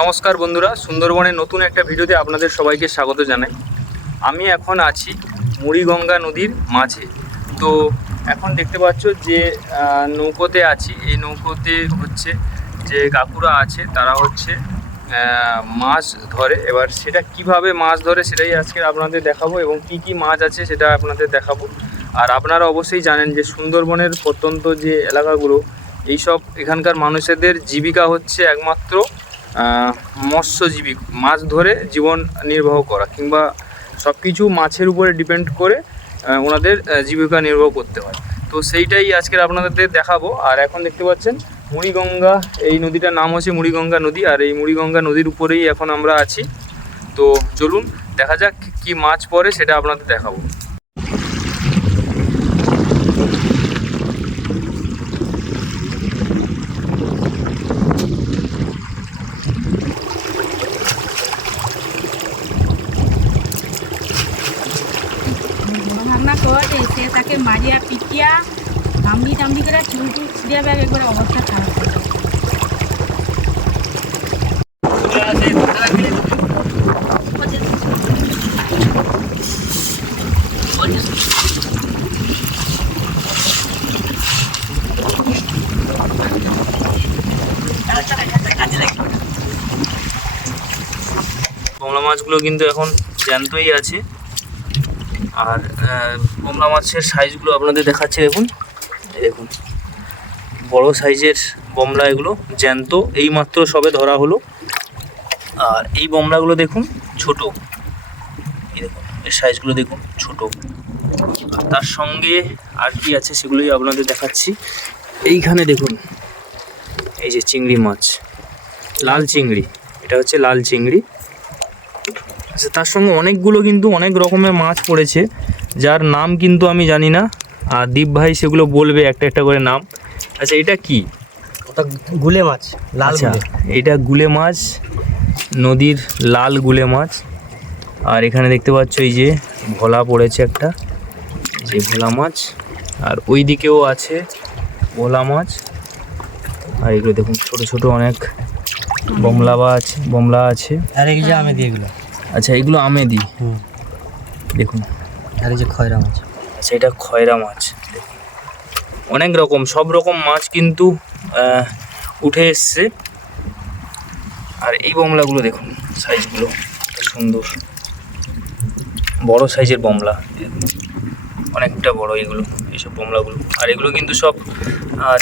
নমস্কার বন্ধুরা, সুন্দরবনের নতুন একটা ভিডিওতে আপনাদের সবাইকে স্বাগত জানাই। আমি এখন আছি মুড়িগঙ্গা নদীর মাঝে। তো এখন দেখতে পাচ্ছ যে নৌকোতে আছি। এই নৌকোতে হচ্ছে যে কাকুরা আছে, তারা হচ্ছে মাছ ধরে। এবার সেটা কীভাবে মাছ ধরে সেটাই আজকে আপনাদের দেখাবো এবং কি কি মাছ আছে সেটা আপনাদের দেখাবো। আর আপনারা অবশ্যই জানেন যে সুন্দরবনের প্রত্যন্ত যে এলাকাগুলো, এইসব এখানকার মানুষেদের জীবিকা হচ্ছে একমাত্র মৎস্যজীবী, মাছ ধরে জীবন নির্বাহ করা কিংবা সব কিছু মাছের উপরে ডিপেন্ড করে ওনাদের জীবিকা নির্বাহ করতে হয়। তো সেইটাই আজকের আপনাদের দেখাবো। আর এখন দেখতে পাচ্ছেন মুড়িগঙ্গা, এই নদীটার নাম হচ্ছে মুড়িগঙ্গা নদী। আর এই মুড়িগঙ্গা নদীর উপরেই এখন আমরা আছি। তো চলুন, দেখা যাক কি মাছ পড়ে, সেটা আপনাদের দেখাবো ভাবনা করে সে তাকে মারিয়া পিটিয়া কামড়ি টামড়ি করে চুল টুল ছিঁড়ে ব্যাগ একবার অবস্থা খারাপ করে কমলা মাছগুলো কিন্তু এখন জ্যান্তই আছে। আর কমলা মাছের সাইজগুলো আপনাদের দেখাচ্ছি দেখুন। দেখুন, বড় সাইজের বমলা এগুলো জ্যান্ত, এই মাত্র সবে ধরা হলো। আর এই বমলাগুলো দেখুন, ছোট। এই দেখুন, এর সাইজগুলো দেখুন, ছোট। আর তার সঙ্গে আর কি আছে সেগুলোই আপনাদের দেখাচ্ছি। এইখানে দেখুন, এই যে চিংড়ি মাছ, লাল চিংড়ি। এটা হচ্ছে লাল চিংড়ি। আচ্ছা তার সঙ্গে অনেকগুলো কিন্তু অনেক রকমের মাছ পড়েছে যার নাম কিন্তু আমি জানি না। আর দীপ ভাই সেগুলো বলবে একটা একটা করে নাম। আচ্ছা এটা কি? ওটা গুলে মাছ লাল আচ্ছা গুলে। এটা গুলে মাছ নদীর লাল গুলে মাছ। আর এখানে দেখতে পাচ্ছ এই যে ভোলা পড়েছে একটা যে ভোলা মাছ। আর ওই দিকেও আছে ভোলা মাছ। আর এগুলো দেখুন ছোট ছোট অনেক বমলা বা আছে বমলা আছে। আর এই যে আমি দিয়ে এগুলো। আচ্ছা এগুলো আমেদি দেখুন। আর এই যে খয়রা মাছ। আচ্ছা এটা খয়রা মাছ। অনেক রকম সব রকম মাছ কিন্তু উঠে এসছে। আর এই বমলাগুলো দেখুন সাইজগুলো। সুন্দর। বড় সাইজের বমলা। অনেকটা বড় এগুলো এইসব বমলাগুলো। আর এগুলো কিন্তু সব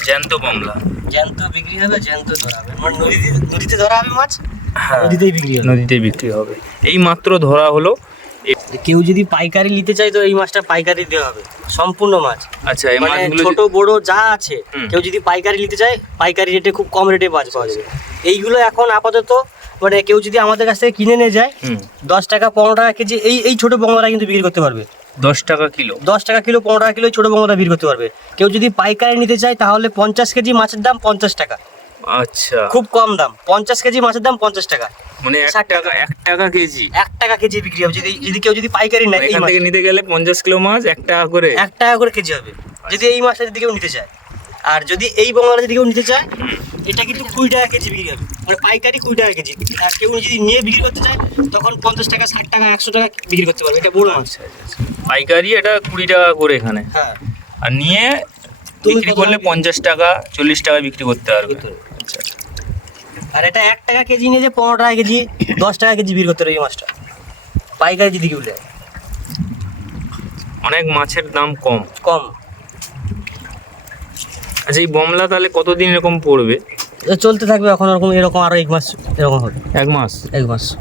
জ্যান্ত বমলা। জ্যান্ত বিক্রি হবে জ্যান্ত ধরা হবে। মানে নদীতে নদীতে ধরা হবে মাছ? নদীতেই বিক্রি হবে। নদীতে বিক্রি হবে। এই মাত্র ধরা হলো কেউ যদি পাইকারি নিতে চায় তো এই মাছটা পাইকারি দেওয়া হবে। সম্পূর্ণ মাছ। আচ্ছা এই মানে মাছগুলো ছোট বড় যা আছে কেউ যদি পাইকারি নিতে চায় পাইকারি রেটে খুব কম রেটে মাছ পাওয়া যাবে। এইগুলো এখন আপাতত মানে কেউ যদি আমাদের কাছ থেকে কিনে নিয়ে যায় দশ টাকা পনেরো টাকা কেজি এই এই ছোট বঙ্গরা কিন্তু বিক্রি করতে পারবে। দশ টাকা কিলো। দশ টাকা কিলো পনেরো টাকা কিলো ছোট বঙ্গরা বিক্রি করতে পারবে। কেউ যদি পাইকারি নিতে চায় তাহলে পঞ্চাশ কেজি মাছের দাম পঞ্চাশ টাকা। আচ্ছা। খুব কম দাম পঞ্চাশ কেজি মাছের দাম পঞ্চাশ টাকা। মানে এক ষাট টাকা। এক টাকা কেজি? এক টাকা কেজি বিক্রি হবে যদি যদি কেউ যদি পাইকারি নেয় এখান থেকে নিতে গেলে পঞ্চাশ কিলো মাছ এক টাকা করে? এক টাকা করে কেজি হবে। যদি এই মাছটা যদি কেউ নিতে চায়। আর যদি এই বঙ্গলা যদি কেউ নিতে চায় এটা কিন্তু কুড়ি টাকা কেজি বিক্রি হবে। মানে পাইকারি কুড়ি টাকা কেজি। আর কেউ যদি নিয়ে বিক্রি করতে চায় তখন পঞ্চাশ টাকা ষাট টাকা একশো টাকা বিক্রি করতে পারবে। এটা বড় মাছ। আচ্ছা আচ্ছা পাইকারি এটা কুড়ি টাকা করে এখানে। হ্যাঁ। আর নিয়ে বিক্রি করলে পঞ্চাশ টাকা চল্লিশ টাকা বিক্রি করতে পারবে। আচ্ছা আর এটা এক টাকা কেজি নিয়ে যে পনেরো টাকা কেজি দশ টাকা কেজি বিক্রি করতে এই মাছটা। পাইকারি যদি কেউ নেয়। অনেক মাছের দাম কম। কম। আচ্ছা এই বমলা তাহলে কতদিন এরকম পড়বে? চলতে থাকবে এখন এরকম এরকম আরও এক মাস এরকম হবে। এক মাস? এক মাস।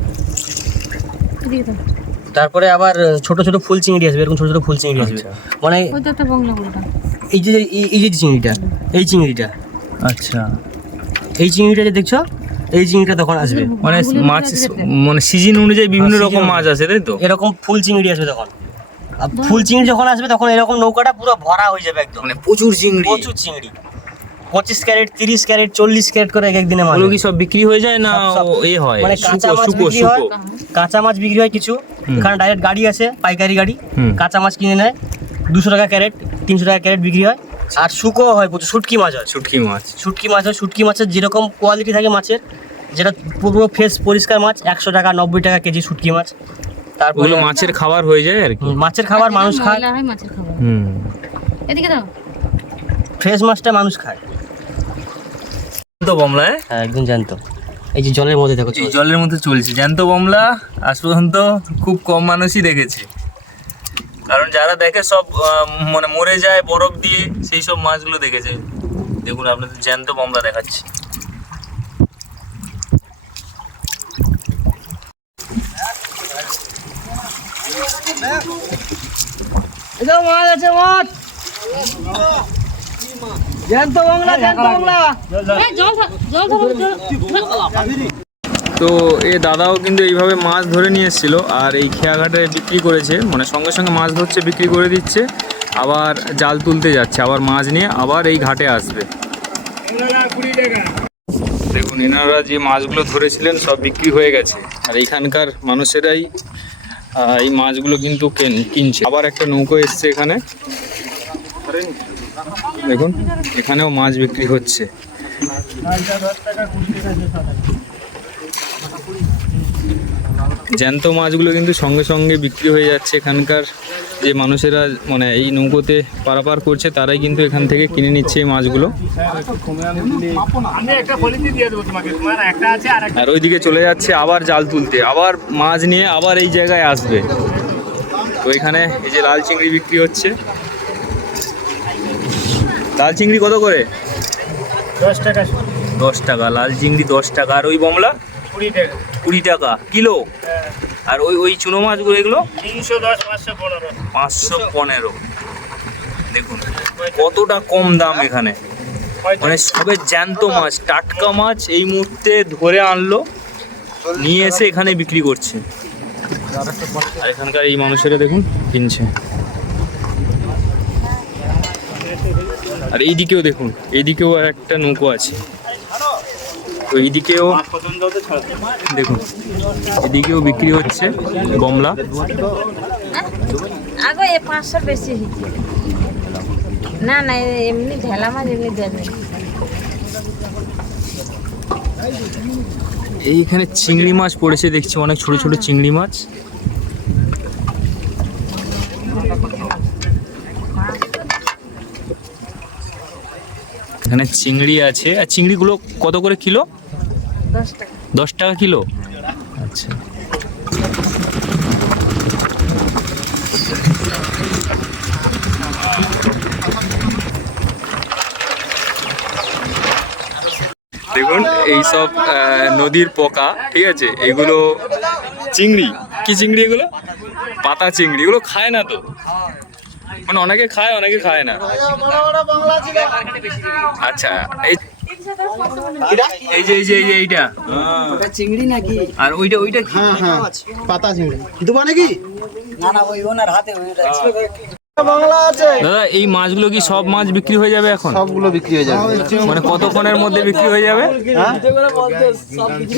তারপরে আবার ছোট ছোট ফুল চিংড়ি আসবে এরকম ছোট ছোট ফুল চিংড়ি আসবে। আচ্ছা। মানে এই যে এই- এই যে চিংড়িটা এই চিংড়িটা। আচ্ছা। এই চিংড়িটা যে দেখছ এই চিংড়িটা তখন আসবে। মানে মাছ মানে সিজন অনুযায়ী বিভিন্ন হ্যাঁ, রকম মাছ আছে তাই তো? এরকম ফুল চিংড়ি আসবে তখন। আর ফুল চিংড়ি যখন আসবে তখন এরকম নৌকাটা পুরো ভরা হয়ে যাবে একদম। মানে প্রচুর চিংড়ি। প্রচুর চিংড়ি। পঁচিশ ক্যারেট তিরিশ ক্যারেট চল্লিশ ক্যারেট করে এক একদিনে মাছ কি সব বিক্রি হয়ে যায় না এ হয়? মানে কাঁচা মাছ বিক্রি হয়। কাঁচা মাছ বিক্রি হয় কিছু। এখানে ডাইরেক্ট গাড়ি আছে পাইকারি গাড়ি। কাঁচা মাছ কিনে নেয়। দুশো টাকা ক্যারেট তিনশো টাকা ক্যারেট বিক্রি হয়। আর শুকো হয় প্রচুর। শুটকি মাছ হয়। শুটকি মাছ। শুটকি মাছ হয়। শুটকি মাছের যেরকম কোয়ালিটি থাকে মাছের যেটা পুরো ফ্রেশ পরিষ্কার মাছ একশো টাকা নব্বই টাকা কেজি শুটকি মাছ। তারপরে মাছের খাবার হয়ে যায় আর কি। মাছের খাবার মানুষ খায়। মাছের খাবার। হুম। এদিকে দাও। ফ্রেশ মাছটা মানুষ খায়। তো বমলা এ? হ্যাঁ একদম জানতো এই যে জলের মধ্যে দেখো জলের মধ্যে চলছে। জ্যান্ত বমলা আজ পর্যন্ত খুব কম মানুষই দেখেছে। কারণ যারা দেখে সব মানে মরে যায় বরফ দিয়ে সেই সব মাছগুলো দেখেছে। দেখুন আপনাদের জ্যান্ত বমলা দেখাচ্ছি। মাছ আছে মাছ! জ্যান্ত বাংলা জ্যান্ত বাংলা তো এ দাদাও কিন্তু এইভাবে মাছ ধরে নিয়ে এসেছিল আর এই খেয়াঘাটে বিক্রি করেছে। মানে সঙ্গে সঙ্গে মাছ ধরছে, বিক্রি করে দিচ্ছে, আবার জাল তুলতে যাচ্ছে, আবার মাছ নিয়ে আবার এই ঘাটে আসবে। দেখুন, এনারা যে মাছগুলো ধরেছিলেন, সব বিক্রি হয়ে গেছে। আর এইখানকার মানুষেরাই এই মাছগুলো কিন্তু কেন- কিনছে। আবার একটা নৌকো এসছে এখানে। দেখুন, এখানেও মাছ বিক্রি হচ্ছে। জ্যান্ত মাছগুলো কিন্তু সঙ্গে সঙ্গে বিক্রি হয়ে যাচ্ছে। এখানকার যে মানুষেরা মানে এই নৌকোতে পারাপার করছে তারাই কিন্তু এখান থেকে কিনে নিচ্ছে এই মাছগুলো। আর ওইদিকে চলে যাচ্ছে আবার জাল তুলতে। আবার মাছ নিয়ে আবার এই জায়গায় আসবে। তো এখানে এই যে লাল চিংড়ি বিক্রি হচ্ছে। লাল চিংড়ি কত করে? দশ টাকা। দশ টাকা। লাল চিংড়ি দশ টাকা। আর ওই বমলা? কুড়ি টাকা। কুড়ি টাকা কিলো? আর ওই ওই চুনো মাছগুলো এগুলো? তিনশো দশ পাঁচশো পনেরো। পাঁচশো পনেরো। দেখুন কতটা কম দাম এখানে। মানে সবে জ্যান্ত মাছ টাটকা মাছ এই মুহূর্তে ধরে আনলো নিয়ে এসে এখানে বিক্রি করছে। আর এখানকার এই মানুষেরা দেখুন কিনছে। আর এইদিকেও দেখুন এইদিকেও আর একটা নৌকো আছে। তো এইদিকেও দেখুন এদিকেও বিক্রি হচ্ছে গমলা আগে এ বেশি না না এমনি ঢেলা মাছ এমনি এইখানে চিংড়ি মাছ পড়েছে দেখছি অনেক ছোট ছোট চিংড়ি মাছ। এখানে চিংড়ি আছে। আর চিংড়িগুলো কত করে কিলো? দশ টাকা। কিলো? আচ্ছা। দেখুন এইসব নদীর পোকা ঠিক আছে? এগুলো চিংড়ি। কি চিংড়ি এগুলো? পাতা চিংড়ি। এগুলো খায় না তো। মানে অনেকে খায় অনেকে খায় না। আচ্ছা এই এই যে এই যে এই যে এইটা। চিংড়ি নাকি? আর ওইটা ওইটা কি? হ্যাঁ হ্যাঁ পাতা চিংড়ি। দেবো নাকি? না না ওই ওনার হাতে দাদা এই মাছগুলো কি সব মাছ বিক্রি হয়ে যাবে এখন? সবগুলো বিক্রি হয়ে যাবে। মানে কতক্ষণের মধ্যে বিক্রি হয়ে যাবে? হ্যাঁ?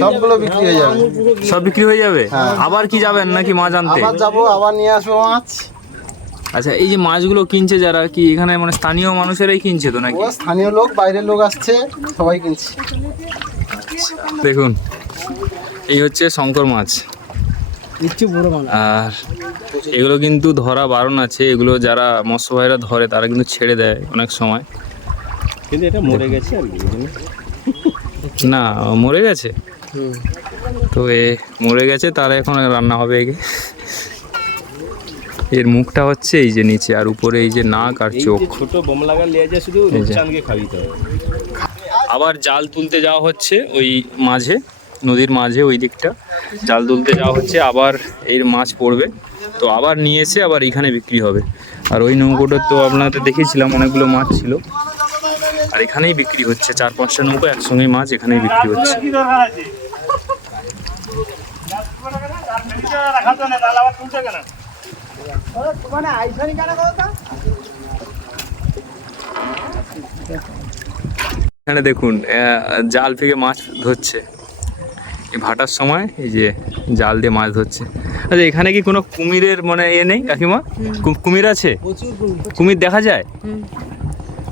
সবগুলো বিক্রি হয়ে যাবে। সব বিক্রি হয়ে যাবে? আবার কি যাবেন নাকি মাছ আনতে? আবার যাব আবার নিয়ে আসব মাছ। আচ্ছা এই যে মাছগুলো কিনছে যারা কি এখানে মানে স্থানীয় মানুষেরাই কিনছে তো নাকি? স্থানীয় লোক বাইরের লোক আসছে সবাই কিনছে। দেখুন এই হচ্ছে শঙ্কর মাছ। একটু বড় মাছ। আর এগুলো কিন্তু ধরা বারণ আছে এগুলো যারা মৎস্য ভাইরা ধরে তারা কিন্তু ছেড়ে দেয় অনেক সময়। কিন্তু এটা মরে গেছে আর কি না মরে গেছে? তো এ মরে গেছে তারা এখন রান্না হবে এগে এর মুখটা হচ্ছে এই যে নিচে আর উপরে এই যে নাক আর চোখ। ছোট বোম লাগা লিয়ে যায় শুধু রূপচাঁদকে খাবিতে হবে। আবার জাল তুলতে যাওয়া হচ্ছে ওই মাঝে নদীর মাঝে ওই দিকটা। জাল তুলতে যাওয়া হচ্ছে আবার এর মাছ পড়বে। তো আবার নিয়ে এসে আবার এখানে বিক্রি হবে। আর ওই নৌকোটা তো আপনাদের দেখিয়েছিলাম অনেকগুলো মাছ ছিল। আর এখানেই বিক্রি হচ্ছে চার পাঁচটা নৌকো একসঙ্গেই মাছ এখানেই বিক্রি হচ্ছে। এখানে দেখুন জাল থেকে মাছ ধরছে। এই ভাটার সময় এই যে জাল দিয়ে মাছ ধরছে। আচ্ছা এখানে কি কোনো কুমিরের মানে এ নেই কাকিমা? কুমির আছে? কুমির। দেখা যায়?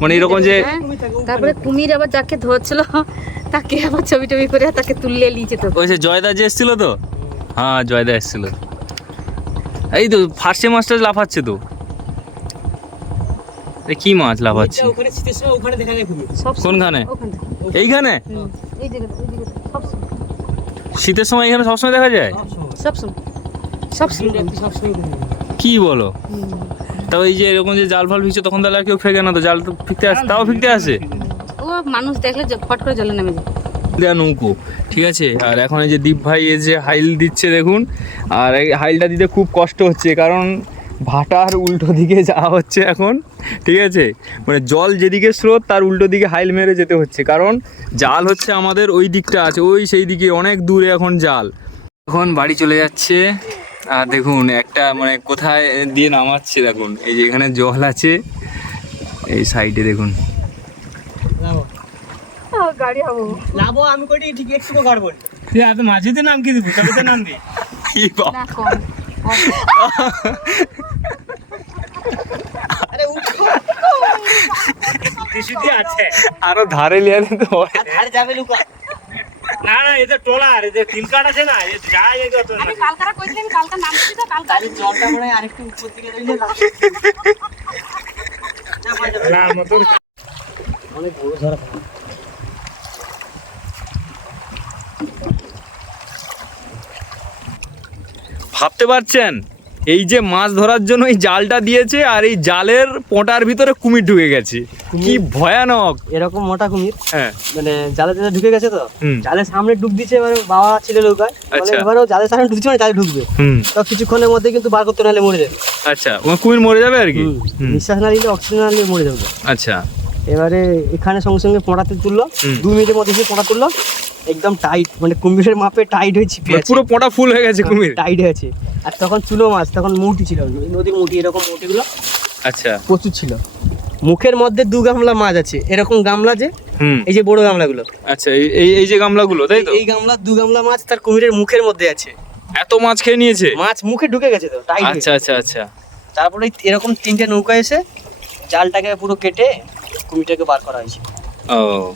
মানে এরকম যে হ্যাঁ, তারপরে কুমির আবার যাকে ধরছিল তাকে আবার ছবি টবি করে তাকে তুললে নিচে তো ওই যে জয়দা যে এসেছিল তো? হ্যাঁ জয়দা এসেছিল। এই তো ফার্স্টে মাছটা লাফাচ্ছে তো। কি মাছ লাফাচ্ছে? শীতের সময় ওখানে দেখা যায় কুমির সব কোনখানে? এইখানে? শীতের সময়। এখানে সবসময় দেখা যায়? সব সব সময়। সবসময় কুমির কি বলো? তাও এই যে এরকম যে জাল ফাল ফিকছে তখন তাহলে আর কেউ ফেকে না তো? জাল তো ফিকতে আসে তাও ফিকতে আসে? ও মানুষ দেখলে যে ফট করে জলে নেমে যায়। দেয়া নৌকো। ঠিক আছে? আর এখন এই যে দীপ ভাই এই যে হাইল দিচ্ছে দেখুন, আর এই হাইলটা দিতে খুব কষ্ট হচ্ছে, কারণ ভাটার উল্টো দিকে যাওয়া হচ্ছে এখন, ঠিক আছে? মানে জল যেদিকে স্রোত, তার উল্টো দিকে হাইল মেরে যেতে হচ্ছে, কারণ জাল হচ্ছে আমাদের ওই দিকটা আছে, ওই সেই দিকে, অনেক দূরে এখন জাল। এখন বাড়ি চলে যাচ্ছে, আর দেখুন, একটা মানে কোথায় দিয়ে নামাচ্ছে দেখুন, এই যে এখানে জল আছে, এই সাইডে দেখুন। গাড়ি হব লাভো আমি ঠিক একটু মাঝিতে নাম কি দিব? তবে নাম দি? কি বাবা। না কম আরে উঠো। টিসুটি আছে। আরও ধারে লিয়ে তো। ধারে যাবে লুকা। না না এটা টোলার এটা তিন আছে না এ যায় এই তো আমি কালকারা কইছিলাম কালকা নামছি তো কালকা জলটা মনে আরেকটু উপর দিকে রইলে না। মতন অনেক বড় ধরা ভাবতে পারছেন? এই যে মাছ ধরার জন্য এই জালটা দিয়েছে আর এই জালের পোঁটার ভিতরে কুমির ঢুকে গেছে। কি ভয়ানক। এরকম মোটা কুমির? হ্যাঁ। মানে জালে জালে ঢুকে গেছে তো। জালের সামনে ডুব দিচ্ছে এবারে বাবা ছেলে নৌকায়। আচ্ছা। এবারেও জালের সামনে ঢুকছে মানে জালে ঢুকবে। তো কিছুক্ষণের মধ্যে কিন্তু বার করতে নাহলে মরে যাবে। আচ্ছা কুমির মরে যাবে আর কি? নিঃশ্বাস না নিলে অক্সিজেন না নিলে মরে যাবে। আচ্ছা। এবারে এখানে সঙ্গে সঙ্গে পোড়াতে তুললো। দু মিনিটের মধ্যে সে পোড়া তুললো। একদম টাইট মানে কুমিরের মাপে টাইট হয়ে চিপে মানে পুরো পোঁটা ফুল হয়ে গেছে কুমির? টাইট হয়ে আছে। আর তখন চুলো মাছ তখন মুটি ছিল। নদীর মুটি এরকম মুটিগুলো আচ্ছা। প্রচুর ছিল। মুখের মধ্যে দু গামলা মাছ আছে। এরকম গামলা যে এই যে বড় গামলাগুলো। আচ্ছা এই এই- এই যে গামলাগুলো তাই তো? এই গামলা দু গামলা মাছ তার কুমিরের মুখের মধ্যে আছে। এত মাছ খেয়ে নিয়েছে? মাছ মুখে ঢুকে গেছে তো টাইট আচ্ছা আচ্ছা আচ্ছা। তারপরে এরকম তিনটে নৌকা এসে জালটাকে পুরো কেটে কুমিরটাকে বার করা হয়েছে। ও।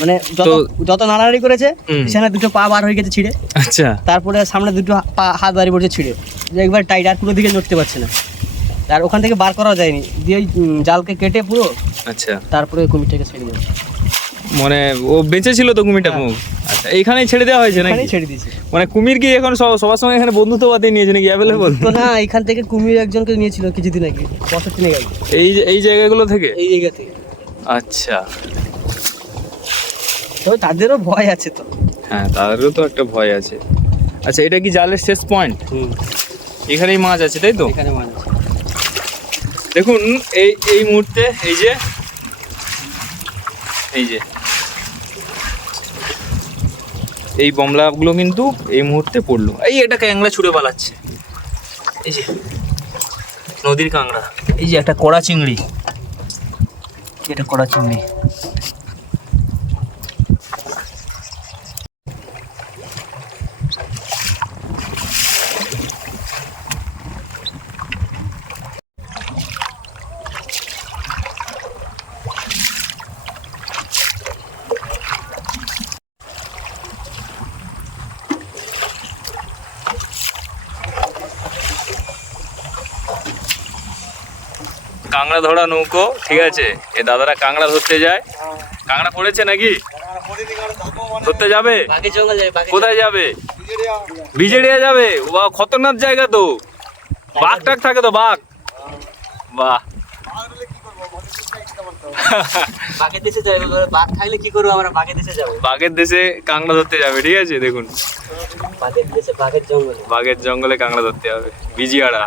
মানে যত যত নাড়াড়ি করেছে সেখানে দুটো পা বার হয়ে গেছে ছিঁড়ে। আচ্ছা। তারপরে সামনে দুটো পা হাত বাড়ি পড়ছে ছিঁড়ে। একবার টাইট আর পুরো দিকে নড়তে পারছে না। আর ওখান থেকে বার করা যায়নি। দিয়ে জালকে কেটে পুরো আচ্ছা। তারপরে কুমিরটাকে ছেড়ে দিয়েছে। মানে ও বেঁচে ছিল তো কুমিরটা হ্যাঁ। মুখ আচ্ছা এইখানেই ছেড়ে দেওয়া হয়েছে নাকি? ছেড়ে দিয়েছে। মানে কুমির কি এখন সব- সবার সঙ্গে এখানে বন্ধুত্ব বাদে নিয়েছে নাকি অ্যাভেলেবল তো না এখান থেকে কুমির একজনকে নিয়েছিল কিছুদিন আগে বছর তিনে গেল। এই এই জায়গাগুলো থেকে? এই জায়গা থেকে। আচ্ছা। তো তাদেরও ভয় আছে তো। হ্যাঁ তাদেরও তো একটা ভয় আছে। আচ্ছা এটা কি জালের শেষ পয়েন্ট? এখানেই মাছ আছে তাই তো? এখানে মাছ আছে। দেখুন এই এই মুহূর্তে এই যে এই যে এই বমলাগুলো কিন্তু এই মুহূর্তে পড়ল। এই এটা ক্যাংলা ছুড়ে পালাচ্ছে। এই যে, নদীর কাংড়া এই যে একটা কড়া চিংড়ি। এটা কড়া চিংড়ি। কাংড়া ধরা নৌকো ঠিক আছে? এ দাদারা কাংড়া ধরতে যায়। কাংড়া পড়েছে নাকি? ধরতে যাবে? কোথায় যাবে? বিজেডিয়া যাবে? বা খতরনাক জায়গা তো। বাঘ টাক থাকে তো বাঘ। বাহ। বাঘের দেশে যাবে বাঘ খাইলে কি করব আমরা? বাঘের দেশে যাব। বাঘের দেশে কাংড়া ধরতে যাবে ঠিক আছে? দেখুন। বাঘের দেশে বাঘের জঙ্গলে। বাঘের জঙ্গলে কাংড়া ধরতে হবে। বিজিয়াড়া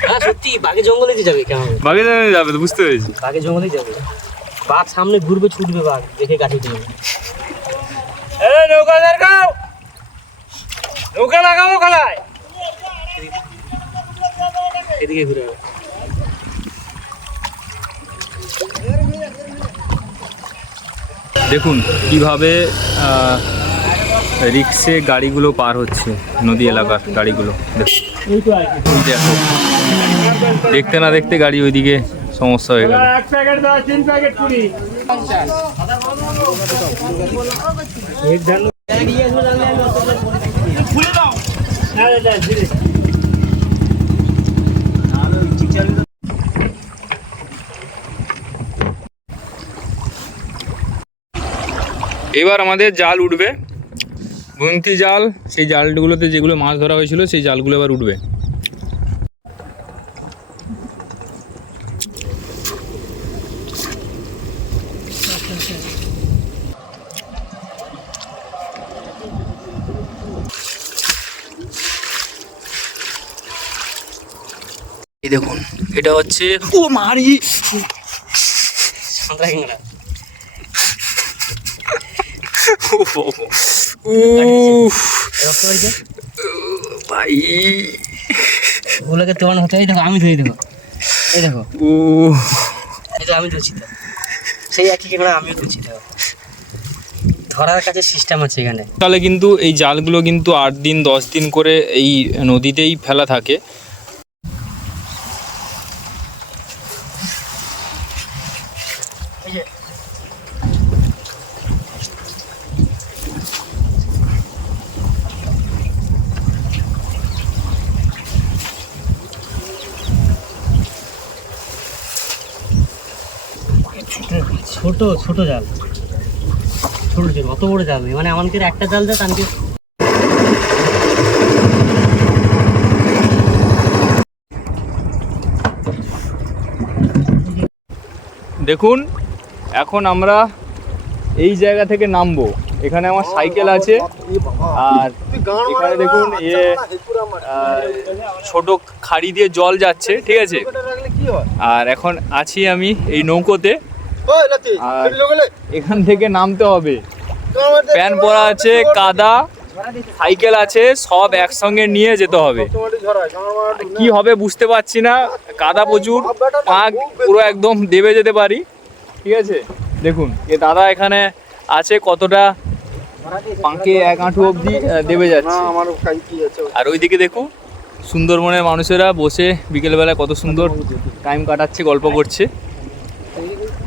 হ্যাঁ, সত্যি বাঘের জঙ্গলে যাবে কেমন? জঙ্গলে যাবে বুঝতে পেরেছি। বাঘের জঙ্গলেই যাবে। বাঘ সামনে ঘুরবে ছুটবে বাঘ দেখে গাছে নৌকা লাগাও নৌকা লাগাবো খেলায়! এদিকে ঘুরে দেখুন কীভাবে আহ, রিক্সে গাড়িগুলো পার হচ্ছে নদী এলাকার গাড়িগুলো। দেখো। দেখতে না দেখতে গাড়ি ওইদিকে সমস্যা হয়ে গেল। এবার আমাদের জাল উঠবে। গুমতি জাল সেই জালগুলোতে যেগুলো মাছ ধরা হয়েছিল সেই জালগুলো এবার উঠবে। এই দেখুন এটা হচ্ছে ও মারি। সাঁতরা উফ, ভাই। ওগুলোকে তোমার হতে এই দেখো আমি ধরি দেখো এই দেখো। ও এই তো আমি ধরছি তো। সেই একই কিংড়া আমিও ধরছি দেখো ধরার কাছে সিস্টেম আছে এখানে। তাহলে কিন্তু এই জালগুলো কিন্তু আট দিন দশ দিন করে এই নদীতেই ফেলা থাকে। এই যে ছোট ছোট জাল। ছোট জাল অত বড় জাল নেই। মানে আমাকে একটা জাল দেয় তাকে দেখুন এখন আমরা এই জায়গা থেকে নামবো। এখানে আমার সাইকেল আছে। আর এখানে দেখুন আহ, ছোট খাড়ি দিয়ে জল যাচ্ছে ঠিক আছে? আর এখন আছি আমি এই নৌকোতে। এখান থেকে নামতে হবে। প্যান পরা আছে কাদা সাইকেল আছে সব একসঙ্গে নিয়ে যেতে হবে। কি হবে বুঝতে পারছি না। কাদা প্রচুর পাক পুরো একদম দেবে যেতে পারি। ঠিক আছে? দেখুন এ দাদা এখানে আছে কতটা পাঁকে এক আঁটু অবধি দেবে যাচ্ছে। আর ওইদিকে দেখুন সুন্দরবনের মানুষেরা বসে বিকেলবেলা কত সুন্দর টাইম কাটাচ্ছে গল্প করছে।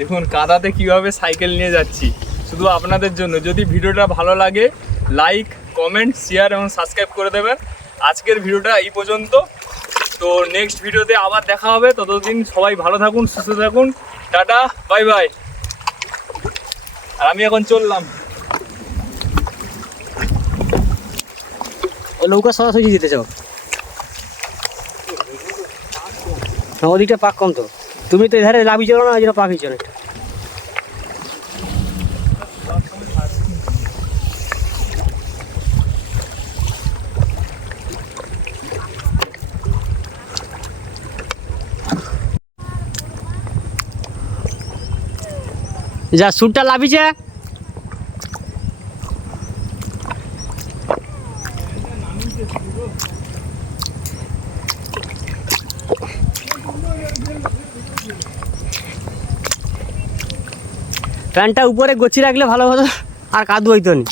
দেখুন, কাদাতে কীভাবে সাইকেল নিয়ে যাচ্ছি। শুধু আপনাদের জন্য। যদি ভিডিওটা ভালো লাগে লাইক কমেন্ট শেয়ার এবং সাবস্ক্রাইব করে দেবেন। আজকের ভিডিওটা এই পর্যন্ত। তো নেক্সট ভিডিওতে আবার দেখা হবে। ততদিন সবাই ভালো থাকুন, সুস্থ থাকুন। টাটা বাই বাই আর আমি এখন চললাম। নৌকা সরাসরি দিতে চাও? ওদিকটা পাক কম তো। তুমি তো এধারে লাভি চলো না যেটা পাখি চলে যা সুটটা লাভিছে প্যান্টটা উপরে গচি রাখলে ভালো হতো আর কাদু হইতো না।